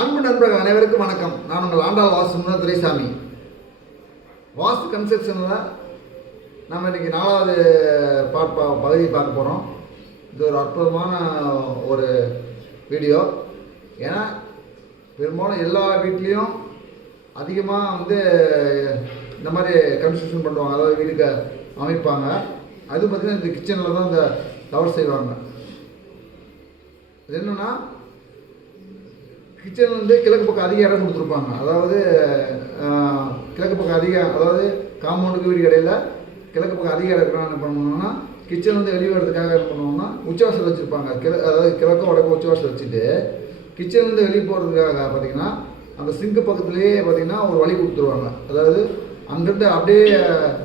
அன்பு நண்பர்கள் அனைவருக்கும் வணக்கம். நான் உங்கள் ஆண்டாள் வாசு துரைசாமி. வாஸ்து கன்ஸ்ட்ரக்ஷனில் நம்ம இன்றைக்கி 4வது பகுதி பார்க்க போகிறோம். இது ஒரு அற்புதமான ஒரு வீடியோ. ஏன்னா பெரும்பாலும் எல்லா வீட்லேயும் அதிகமாக இந்த மாதிரி கன்ஸ்ட்ரக்ஷன் பண்ணுவாங்க, அதாவது வீட்டுக்கு அமைப்பாங்க. அது பார்த்திங்கன்னா இந்த கிச்சனில் தான் இந்த தவறு செய்வாங்க. இது என்னென்னா, கிச்சன் கிழக்கு பக்கம் அதிக இடம் கொடுத்துருப்பாங்க. அதாவது கிழக்கு பக்கம் அதாவது காம்பவுண்டுக்கு வீடு கடையில் கிழக்கு பக்கம் அதிக இடம் என்ன பண்ணணும்னா, கிச்சன் வெளியே வரதுக்காக என்ன பண்ணுவோம்னா உச்சவாசல் வச்சுருப்பாங்க. அதாவது கிழக்கு வடக்கு உச்சவாசல் வச்சுட்டு கிச்சன் வெளியே போகிறதுக்காக பார்த்திங்கன்னா அந்த சிங்கு பக்கத்துலேயே பார்த்திங்கன்னா ஒரு வழி கொடுத்துருவாங்க. அதாவது அங்கிருந்து அப்படியே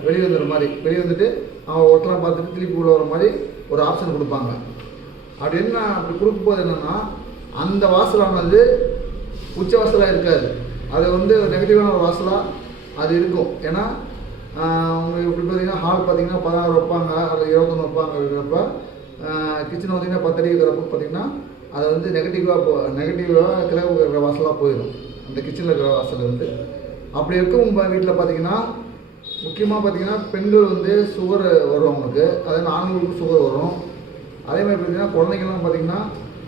வெளியே வந்துடுற மாதிரி, வெளியே வந்துட்டு அவங்க ஒருத்தலாம் பார்த்துட்டு திருப்பி உள்ள வர மாதிரி ஒரு ஆப்ஷன் கொடுப்பாங்க. அப்படி கொடுக்கும்போது என்னென்னா, அந்த வாசலானது உச்ச வாசலாக இருக்காது. அது நெகட்டிவான ஒரு வாசலாக அது இருக்கும். ஏன்னா உங்களுக்கு இப்படி பார்த்தீங்கன்னா ஹால் பார்த்தீங்கன்னா 16 வைப்பாங்க, அதில் 21 வைப்பாங்க. இருக்கிறப்ப கிச்சன் பார்த்திங்கன்னா 10 அடி இருக்கிறப்ப பார்த்திங்கன்னா அது நெகட்டிவாக கிழக்கு இருக்கிற வாசலாக போயிடும். அந்த கிச்சனில் இருக்கிற வாசல் அப்படி இருக்கும் வீட்டில் பார்த்திங்கன்னா முக்கியமாக பார்த்திங்கன்னா பெண்கள் சுகர் வரும் அவங்களுக்கு, அதே ஆண்களுக்கும் சுகர் வரும். அதே மாதிரி பார்த்திங்கன்னா குழந்தைங்கள்லாம் பார்த்திங்கன்னா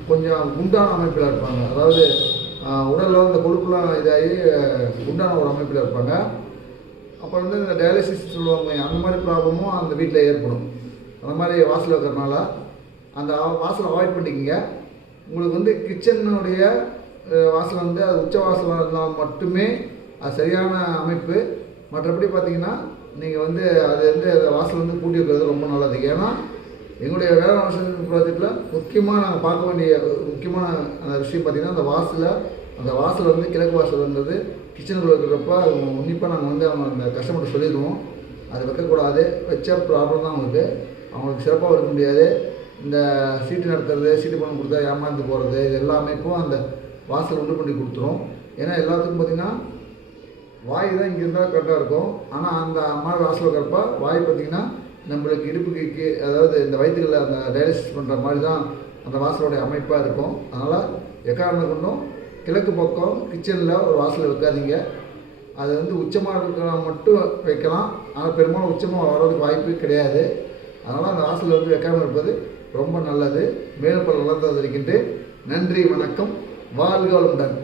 கொஞ்சம் குண்டான அமைப்பில் இருப்பாங்க. அதாவது உடலில் இந்த கொழுப்புலாம் இதாகி குண்டான ஒரு அமைப்பில் இருப்பாங்க. அப்புறம் இந்த டயாலிசிஸ் சொல்லுவாங்க, அந்த மாதிரி ப்ராப்ளமும் அந்த வீட்டில் ஏற்படும். அந்த மாதிரி வாசல் வைக்கிறதுனால அந்த வாசலை அவாய்ட் பண்ணிக்கோங்க. உங்களுக்கு கிச்சனுடைய வாசல் அது உச்ச வாசலாக இருந்தால் மட்டுமே அது சரியான அமைப்பு. மற்றபடி பார்த்திங்கன்னா நீங்கள் அது வாசல் பூட்டி வைக்கிறது ரொம்ப நல்லது. ஏன்னா எங்களுடைய வேலை வசதி ப்ராஜெக்டில் முக்கியமாக நாங்கள் பார்க்க வேண்டிய முக்கியமான அந்த விஷயம் பார்த்திங்கன்னா அந்த வாசல் கிழக்கு வாசல்ன்றது கிச்சனுக்குள்ளே இருக்கிறப்ப அது உன்னிப்பாக நாங்கள் அவங்க அந்த கஸ்டமர்கிட்ட சொல்லிடுவோம். அது வைக்கக்கூடாது, வச்சா ப்ராப்ளம் தான் அவங்களுக்கு சிறப்பாக இருக்க முடியாது. இந்த சீட்டு நடத்துறது, சீட்டு பணம் கொடுத்தா ஏமாந்து போகிறது, இது எல்லா அமைப்பும் அந்த வாசல் உண்டு பண்ணி கொடுத்துரும். ஏன்னா எல்லாத்துக்கும் பார்த்திங்கன்னா வாய் தான் இங்கே இருந்தால் கரெக்டாக இருக்கும். ஆனால் அந்த மாதிரி வாசல் வைக்கிறப்ப வாய் பார்த்திங்கன்னா நம்மளுக்கு இடுப்புக்கு அதாவது இந்த வயிற்றுகளில் அந்த டயாலிசிஸ் பண்ணுற மாதிரி தான் அந்த வாசலோடைய அமைப்பாக இருக்கும். அதனால் எக்காரணம் கொண்டும் கிழக்கு பக்கம் கிச்சனில் ஒரு வாசல் வைக்காதீங்க. அது உச்சமாக இருக்கலாம் மட்டும் வைக்கலாம், ஆனால் பெரும்பாலும் உச்சமாக வர்றதுக்கு வாய்ப்பு கிடையாது. அதனால் அந்த வாசல் வைக்காமல் இருப்பது ரொம்ப நல்லது. மேலும் பல வளர்ந்து இருக்கின்றேன். நன்றி, வணக்கம், வாழ்க வளமுடன்.